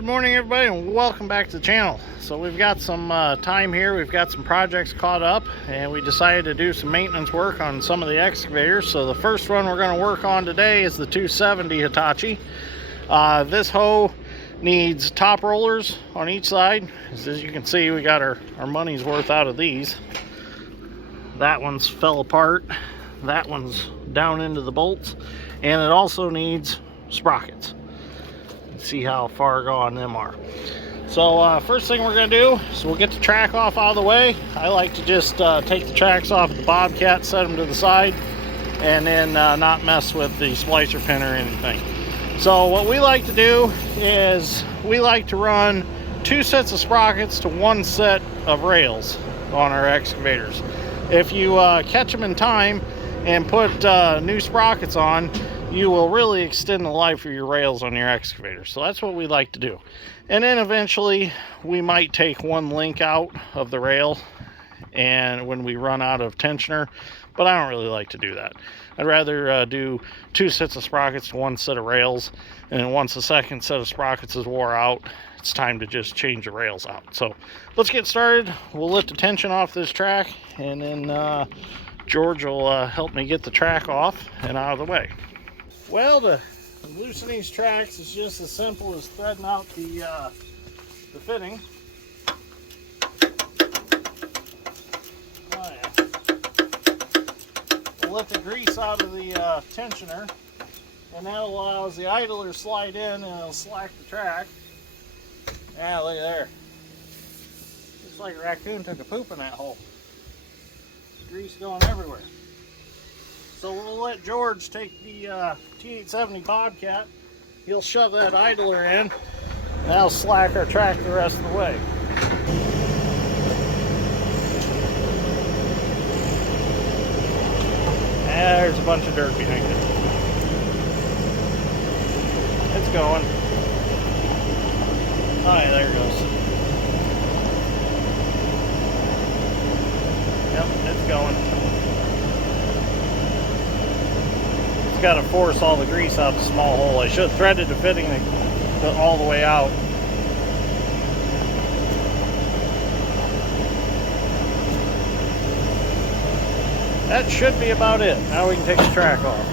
Good morning, everybody, and welcome back to the channel. So we've got some time here. We've got some projects caught up, and we decided to do some maintenance work on some of the excavators. So the first one we're going to work on today is the 270 Hitachi. This hoe needs top rollers on each side. As you can see, we got our money's worth out of these. That one's fell apart. That one's down into the bolts, and it also needs sprockets. See how far gone them are. So first thing we're going to do is we'll get the track off out of the way. I like to just take the tracks off of the Bobcat, set them to the side, and then not mess with the splicer pin or anything. So what we like to do is we like to run 2 sets of sprockets to 1 set of rails on our excavators. If you catch them in time and put new sprockets on, you will really extend the life of your rails on your excavator. So that's what we like to do. And then eventually we might take 1 link out of the rail and when we run out of tensioner, but I don't really like to do that. I'd rather do 2 sets of sprockets to 1 set of rails, and then once the second set of sprockets is wore out, it's time to just change the rails out. So let's get started. We'll lift the tension off this track, and then George will help me get the track off and out of the way. Well, to loosen these tracks is just as simple as threading out the fitting. Oh, yeah. We'll let the grease out of the tensioner, and that allows the idler to slide in and it'll slack the track. Yeah, look at there. Looks like a raccoon took a poop in that hole. Grease going everywhere. So we'll let George take the T870 Bobcat. He'll shove that idler in, and that'll slack our track the rest of the way. And there's a bunch of dirt behind it. It's going. Oh yeah, there it goes. Yep, it's going. Got to force all the grease out the small hole. I should have threaded the fitting all the way out. That should be about it. Now we can take the track off.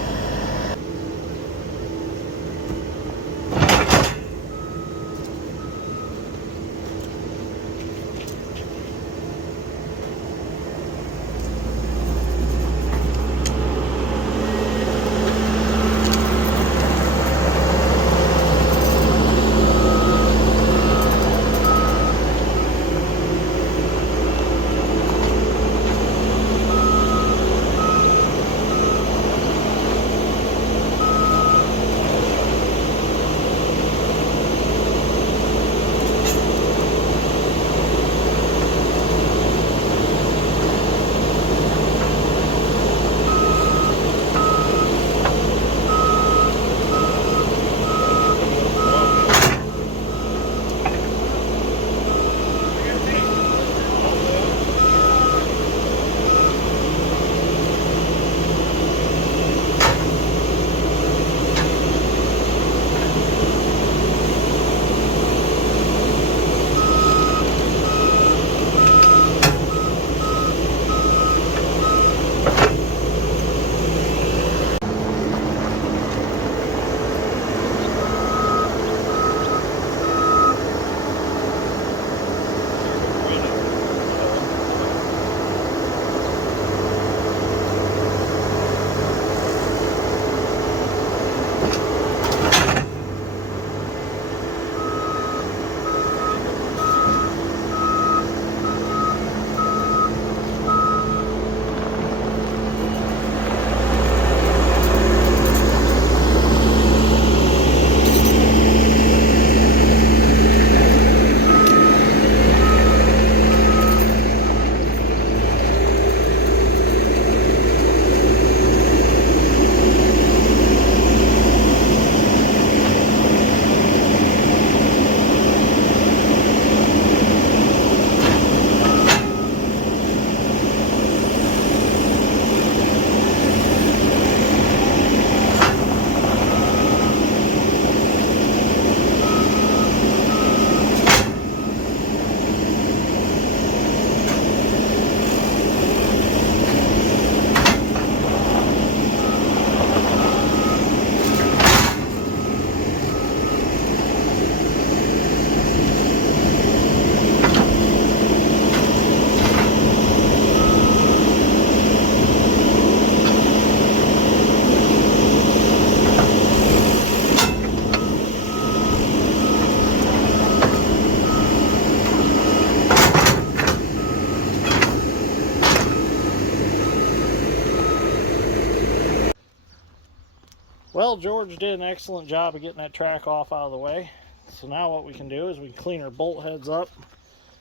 Well, George did an excellent job of getting that track off out of the way. So now what we can do is we can clean our bolt heads up.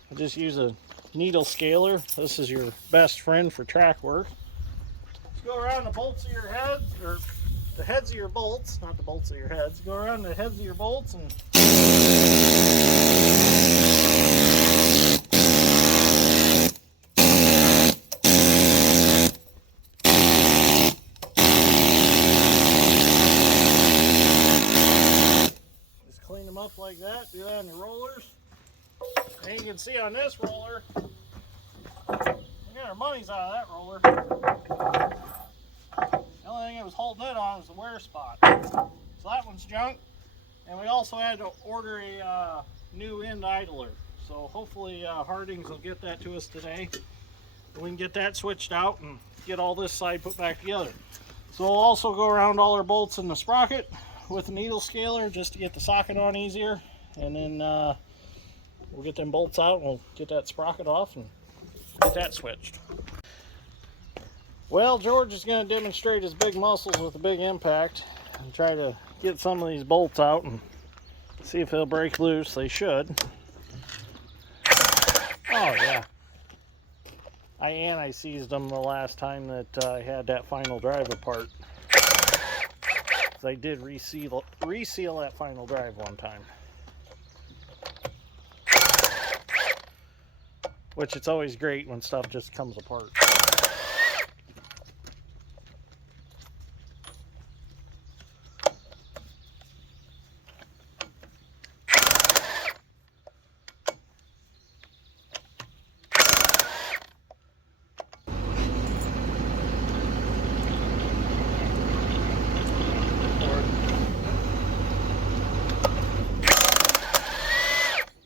I'll just use a needle scaler. This is your best friend for track work. Let's go around the bolts of your heads, or the heads of your bolts, not the bolts of your heads. Go around the heads of your bolts and just clean them up like that. Do that on your rollers. And you can see on this roller, we got our money's out of that roller. The only thing that was holding it on was the wear spot. So that one's junk. And we also had to order a new end idler. So hopefully Hardings will get that to us today. We can get that switched out and get all this side put back together. So we'll also go around all our bolts in the sprocket with a needle scaler just to get the socket on easier. And then we'll get them bolts out and we'll get that sprocket off and get that switched. Well, George is going to demonstrate his big muscles with a big impact and try to get some of these bolts out and see if they'll break loose. They should. Oh yeah. I anti-seized them the last time that I had that final drive apart. I did reseal that final drive one time. Which it's always great when stuff just comes apart.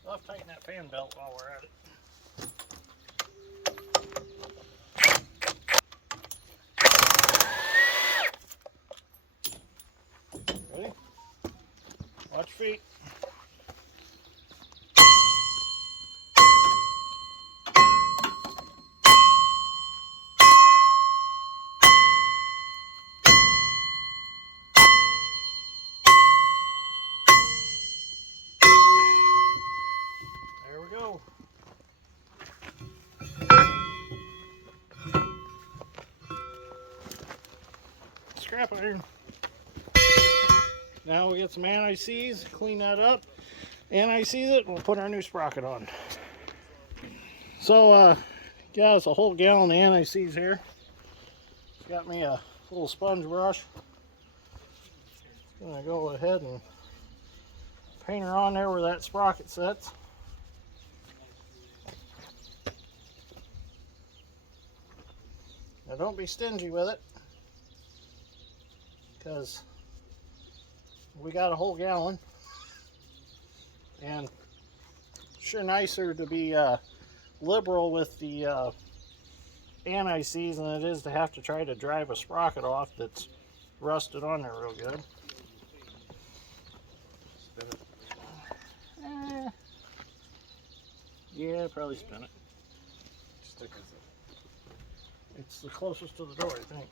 I'll tighten that fan belt while we're at it. Ready? Watch your feet. There we go. Scrap iron. Now we get some anti-seize, clean that up, anti-seize it, and we'll put our new sprocket on. So, yeah, it's a whole gallon of anti-seize here. Got me a little sponge brush. Gonna go ahead and paint her on there where that sprocket sits. Now don't be stingy with it, because we got a whole gallon, and sure nicer to be liberal with the anti-seize than it is to have to try to drive a sprocket off that's rusted on there real good. Yeah, probably spin it. It's the closest to the door, I think.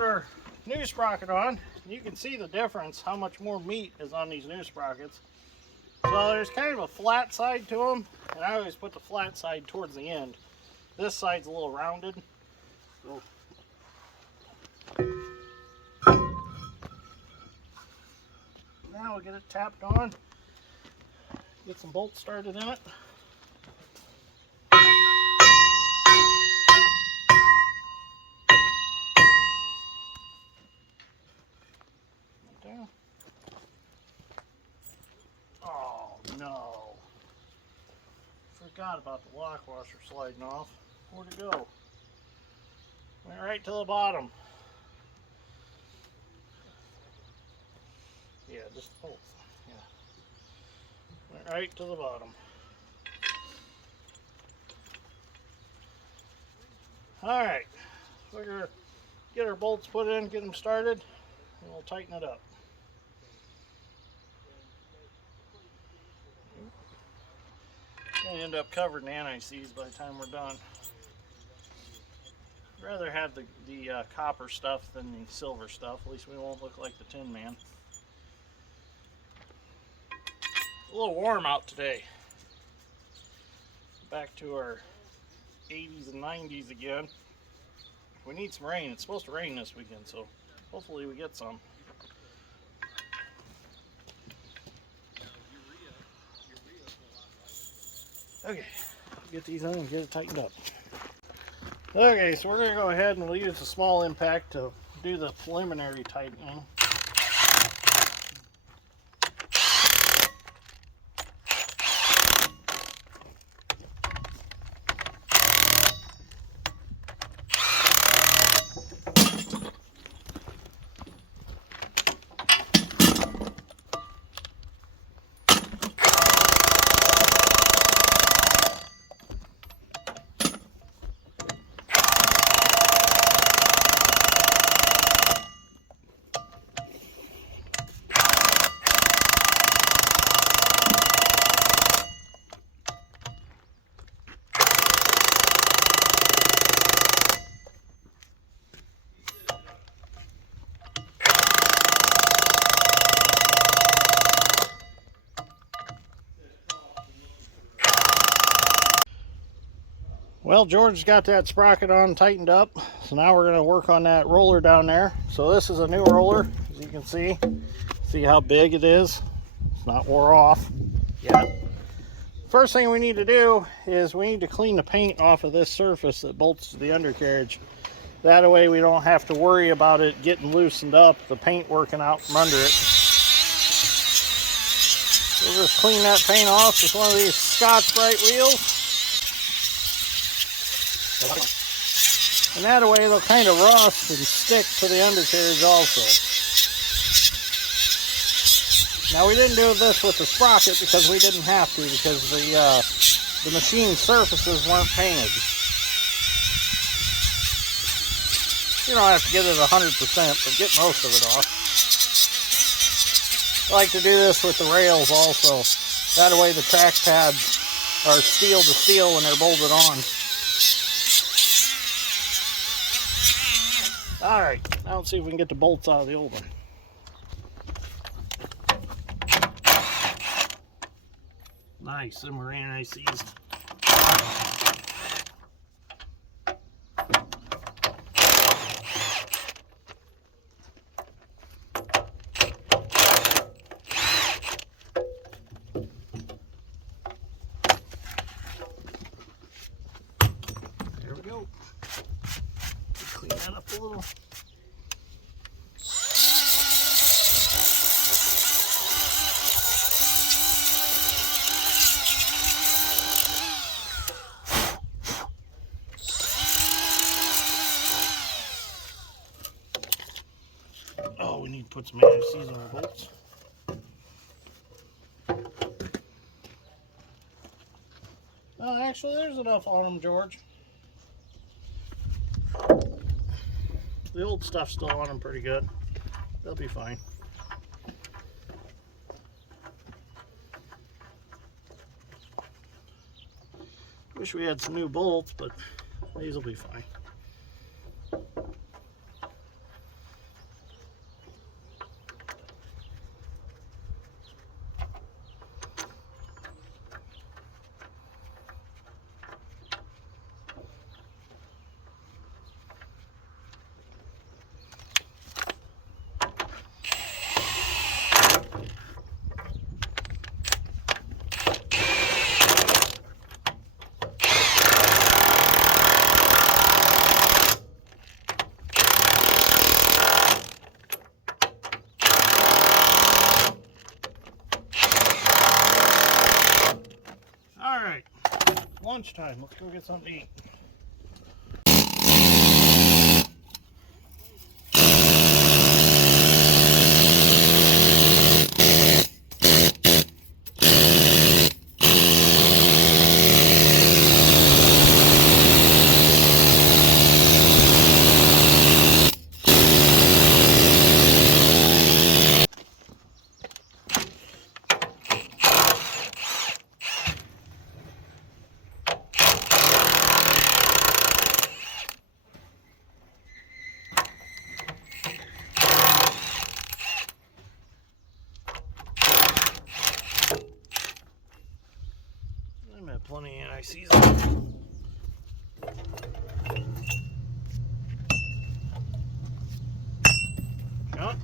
Our new sprocket on, you can see the difference, how much more meat is on these new sprockets. So there's kind of a flat side to them, and I always put the flat side towards the end. This side's a little rounded. So now we'll get it tapped on, get some bolts started in it. Down. Oh no. Forgot about the lock washer sliding off. Where'd it go? Went right to the bottom. Yeah, just oh, yeah. Went right to the bottom. Alright. We're gonna get our bolts put in, get them started, and we'll tighten it up. It's going to end up covered in anti-seize by the time we're done. rather have the copper stuff than the silver stuff. At least we won't look like the Tin Man. It's a little warm out today. Back to our 80s and 90s again. We need some rain. It's supposed to rain this weekend, so hopefully we get some. Okay, get these in and get it tightened up. Okay, so we're going to go ahead and we'll use a small impact to do the preliminary tightening. Well, George's got that sprocket on tightened up, so now we're going to work on that roller down there. So this is a new roller, as you can see. See how big it is? It's not wore off yet. First thing we need to do is we need to clean the paint off of this surface that bolts to the undercarriage. That way we don't have to worry about it getting loosened up, the paint working out from under it. We'll just clean that paint off with one of these Scotch-Brite wheels. And that way they'll kind of rust and stick to the undercarriage also. Now we didn't do this with the sprocket because we didn't have to, because the machine surfaces weren't painted. You don't have to get it 100%, but get most of it off. I like to do this with the rails also. That way the track pads are steel to steel when they're bolted on. Alright, now let's see if we can get the bolts out of the old one. Nice, them were anti-seized. There we go. Clean that up a little. Oh, we need to put some anti-seize on our bolts. Oh, actually, there's enough on them, George. The old stuff's still on them pretty good. They'll be fine. Wish we had some new bolts, but these will be fine. Lunchtime. Let's go get something to eat. plenty of anti-seize. Shut.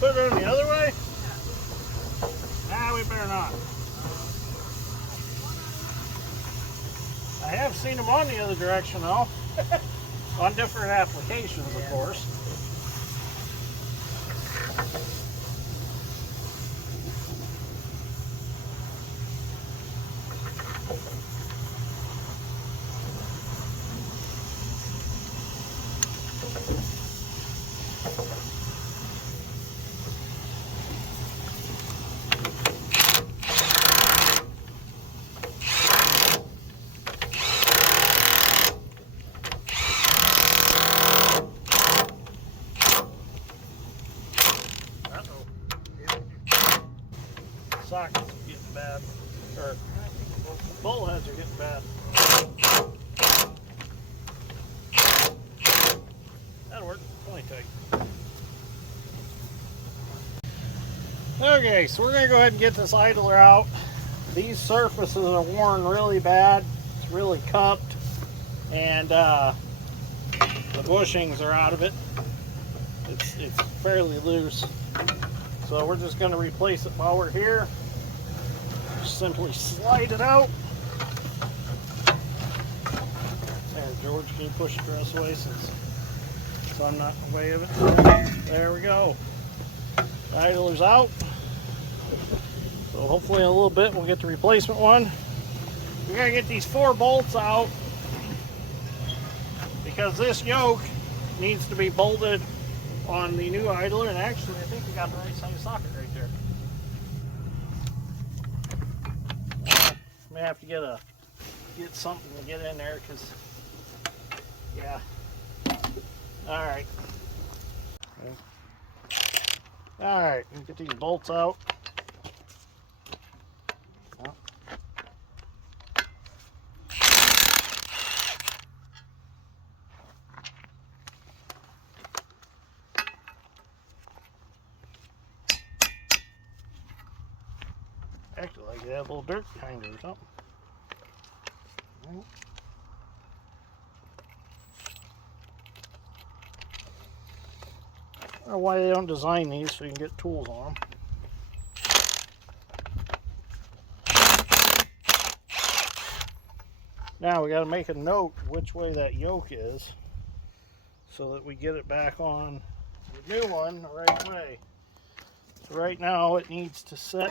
Put it on the other way? Nah, we better not. I have seen them on the other direction though. On different applications, of course. Sockets are getting bad, or bolt heads are getting bad. That'll work, only tight. Okay, so we're going to go ahead and get this idler out. These surfaces are worn really bad. It's really cupped, and the bushings are out of it. It's fairly loose. So we're just going to replace it while we're here. Just simply slide it out. There, George, can you push it the rest of the way so I'm not in the way of it? There we go. The idler's out. So hopefully in a little bit we'll get the replacement one. We got to get these 4 bolts out because this yoke needs to be bolted on the new idler, and actually I think we got the right size socket right there. May have to get something to get in there, because yeah. Alright. Alright, get these bolts out. Actually, like they have a little dirt behind it or something. I don't know why they don't design these so you can get tools on them. Now we got to make a note which way that yoke is so that we get it back on the new one the right way. So right now it needs to sit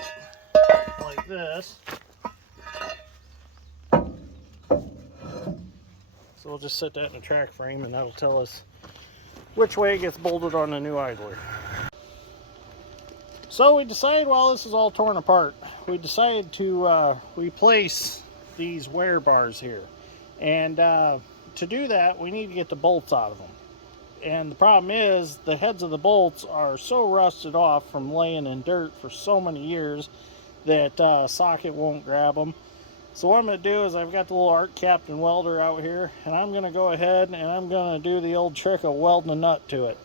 like this. So we'll just set that in a track frame, and that'll tell us which way it gets bolted on the new idler. So we decided, while this is all torn apart, we decided to replace these wear bars here. And to do that, we need to get the bolts out of them. And the problem is, the heads of the bolts are so rusted off from laying in dirt for so many years that socket won't grab them. So what I'm going to do is, I've got the little Art Captain welder out here, and I'm going to go ahead and I'm going to do the old trick of welding a nut to it.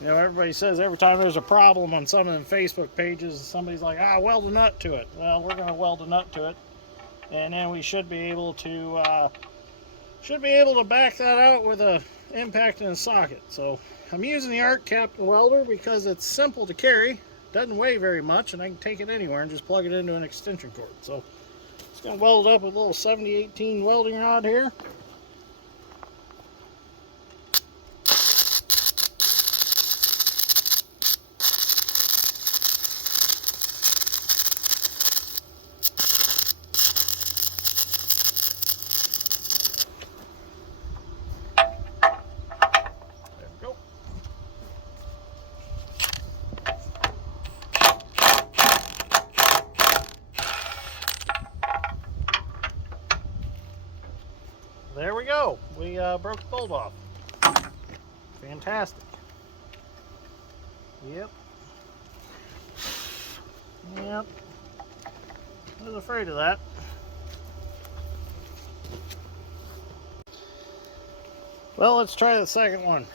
You know, everybody says every time there's a problem on some of them Facebook pages, somebody's like, weld a nut to it. Well, we're going to weld a nut to it, and then we should be able to back that out with a impact and a socket. So I'm using the Art Captain welder because it's simple to carry, doesn't weigh very much, and I can take it anywhere and just plug it into an extension cord. So it's going to weld it up with a little 7018 welding rod here. we broke the bolt off. Fantastic. Yep. Yep. I was afraid of that. Well, let's try the second one.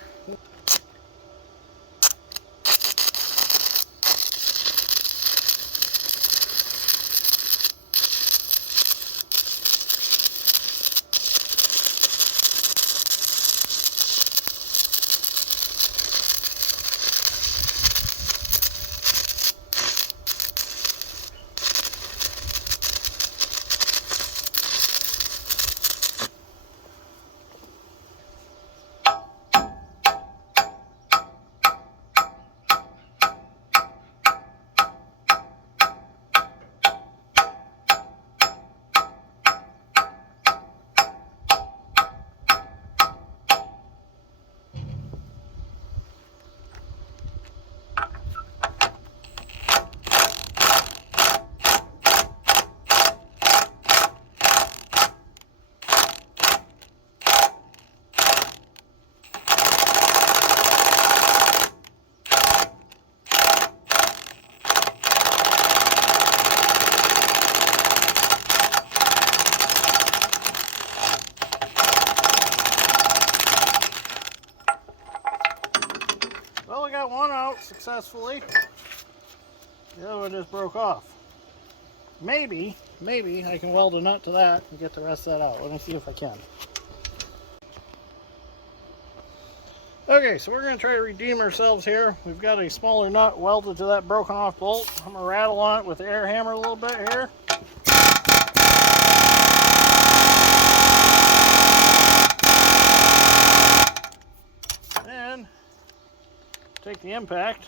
Well, we got one out successfully. The other one just broke off. Maybe I can weld a nut to that and get the rest of that out. Let me see if I can. Okay, so we're going to try to redeem ourselves here. We've got a smaller nut welded to that broken off bolt. I'm going to rattle on it with the air hammer a little bit here. And take the impact.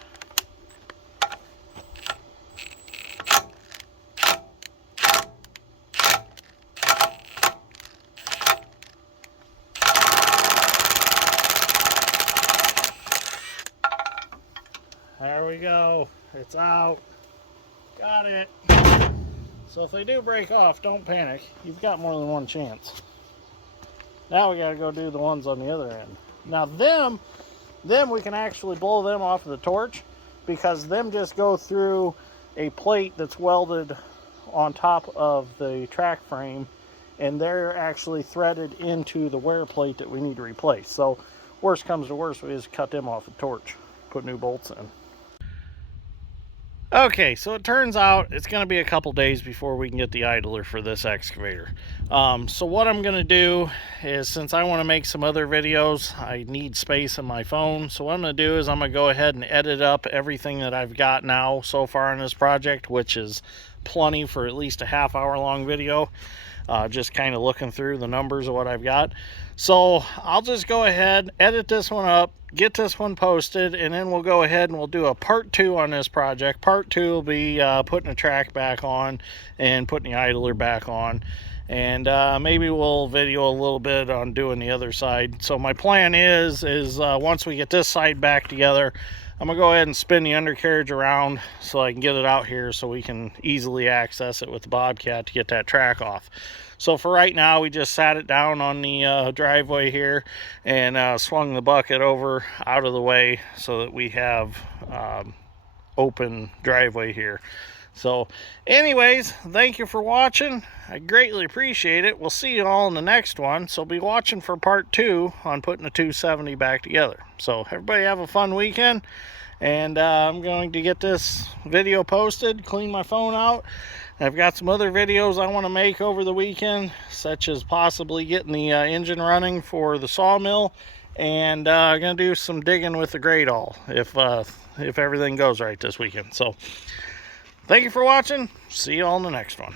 There we go. It's out. Got it. So if they do break off, don't panic. You've got more than one chance. Now we got to go do the ones on the other end. Now them we can actually blow them off of the torch, because them just go through a plate that's welded on top of the track frame, and they're actually threaded into the wear plate that we need to replace. So worst comes to worst, we just cut them off the torch, put new bolts in. Okay, so it turns out it's going to be a couple days before we can get the idler for this excavator. So what I'm going to do is, since I want to make some other videos, I need space on my phone. So what I'm going to do is I'm going to go ahead and edit up everything that I've got now so far in this project, which is plenty for at least a half-hour long video. Just kind of looking through the numbers of what I've got. So I'll just go ahead, edit this one up, get this one posted, and then we'll go ahead and we'll do a part 2 on this project. Part 2 will be putting the track back on and putting the idler back on. And maybe we'll video a little bit on doing the other side. So my plan is once we get this side back together, I'm gonna go ahead and spin the undercarriage around so I can get it out here so we can easily access it with the Bobcat to get that track off. So for right now, we just sat it down on the driveway here and swung the bucket over out of the way so that we have open driveway here. So anyways, thank you for watching. I greatly appreciate it. We'll see you all in the next one. So be watching for part 2 on putting the 270 back together. So everybody have a fun weekend. And I'm going to get this video posted, clean my phone out. I've got some other videos I want to make over the weekend, such as possibly getting the engine running for the sawmill. And I'm going to do some digging with the grade awl if everything goes right this weekend. So thank you for watching. See you all in the next one.